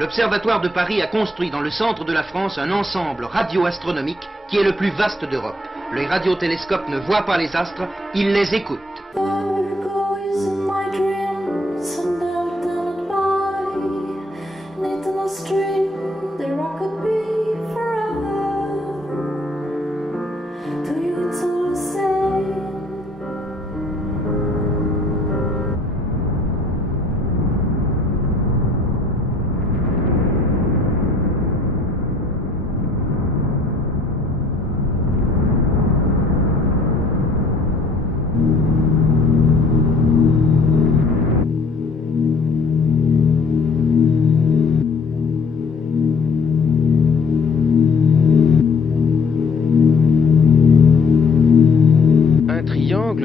L'Observatoire de Paris a construit dans le centre de la France un ensemble radioastronomique qui est le plus vaste d'Europe. Les radiotélescopes ne voient pas les astres, ils les écoutent.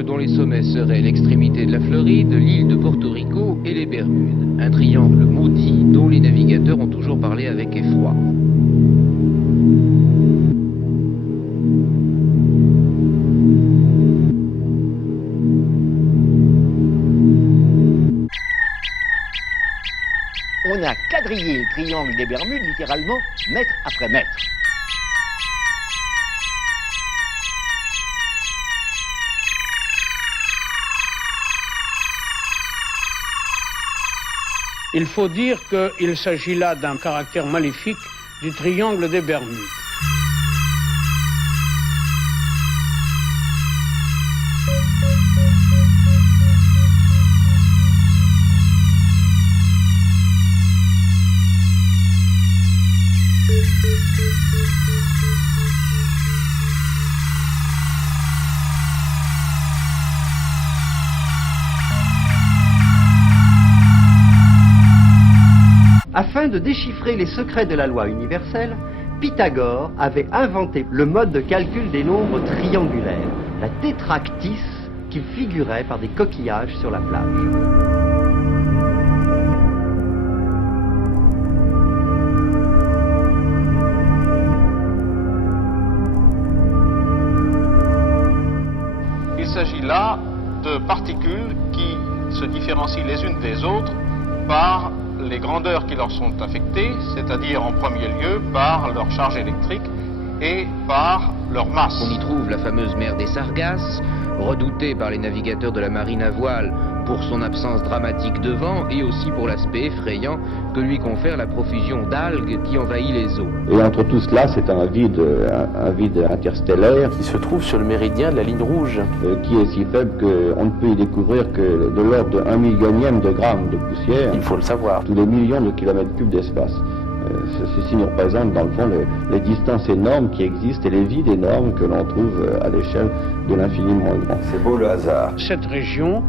Dont les sommets seraient l'extrémité de la Floride, l'île de Porto Rico et les Bermudes. Un triangle maudit dont les navigateurs ont toujours parlé avec effroi. On a quadrillé le triangle des Bermudes littéralement mètre après mètre. Il faut dire qu'il s'agit là d'un caractère maléfique du triangle des Bermudes. Afin de déchiffrer les secrets de la loi universelle, Pythagore avait inventé le mode de calcul des nombres triangulaires, la tétractys, qui figurait par des coquillages sur la plage. Il s'agit là de particules qui se différencient les unes des autres par les grandeurs qui leur sont affectées, c'est-à-dire en premier lieu par leur charge électrique et par leur masse. On y trouve la fameuse mer des Sargasses, redoutée par les navigateurs de la marine à voile pour son absence dramatique de vent et aussi pour l'aspect effrayant que lui confère la profusion d'algues qui envahit les eaux. Et entre tout cela, c'est un vide interstellaire qui se trouve sur le méridien de la ligne rouge, qui est si faible qu'on ne peut y découvrir que de l'ordre de 1 millionième de gramme de poussière. Il faut le savoir. Tous les millions de kilomètres cubes d'espace. Ceci nous représente dans le fond les distances énormes qui existent et les vides énormes que l'on trouve à l'échelle de l'infiniment grand. C'est beau le hasard. Cette région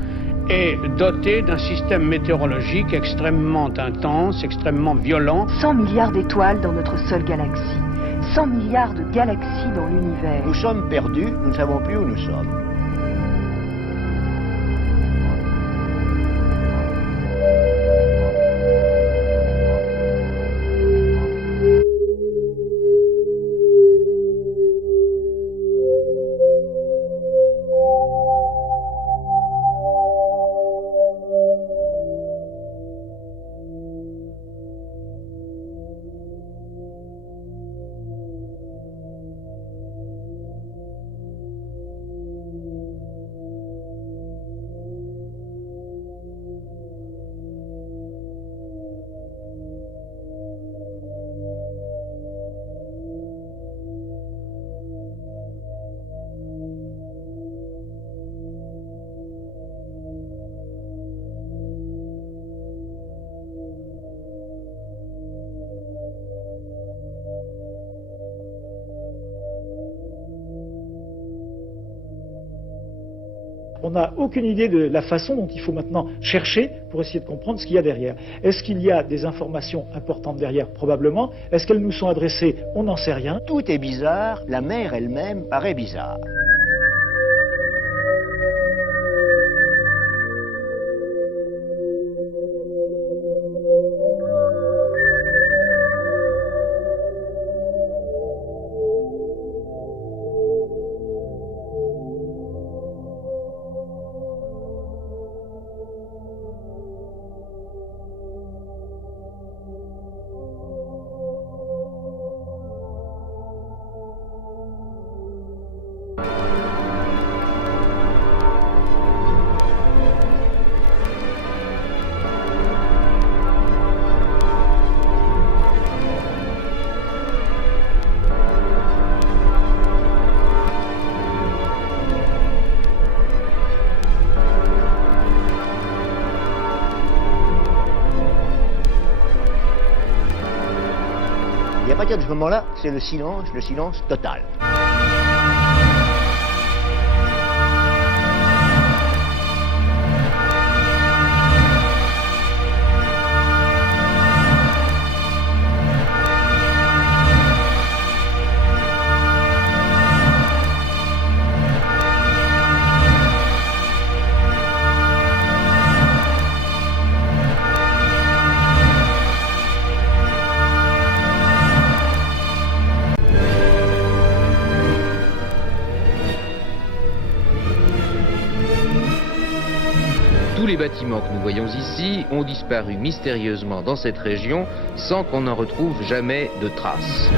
est dotée d'un système météorologique extrêmement intense, extrêmement violent. 100 milliards d'étoiles dans notre seule galaxie. 100 milliards de galaxies dans l'univers. Nous sommes perdus, nous ne savons plus où nous sommes. On n'a aucune idée de la façon dont il faut maintenant chercher pour essayer de comprendre ce qu'il y a derrière. Est-ce qu'il y a des informations importantes derrière? Probablement. Est-ce qu'elles nous sont adressées? On n'en sait rien. Tout est bizarre, la mer elle-même paraît bizarre. Et à partir de ce moment-là, c'est le silence total. Tous les bâtiments que nous voyons ici ont disparu mystérieusement dans cette région sans qu'on n'en retrouve jamais de traces.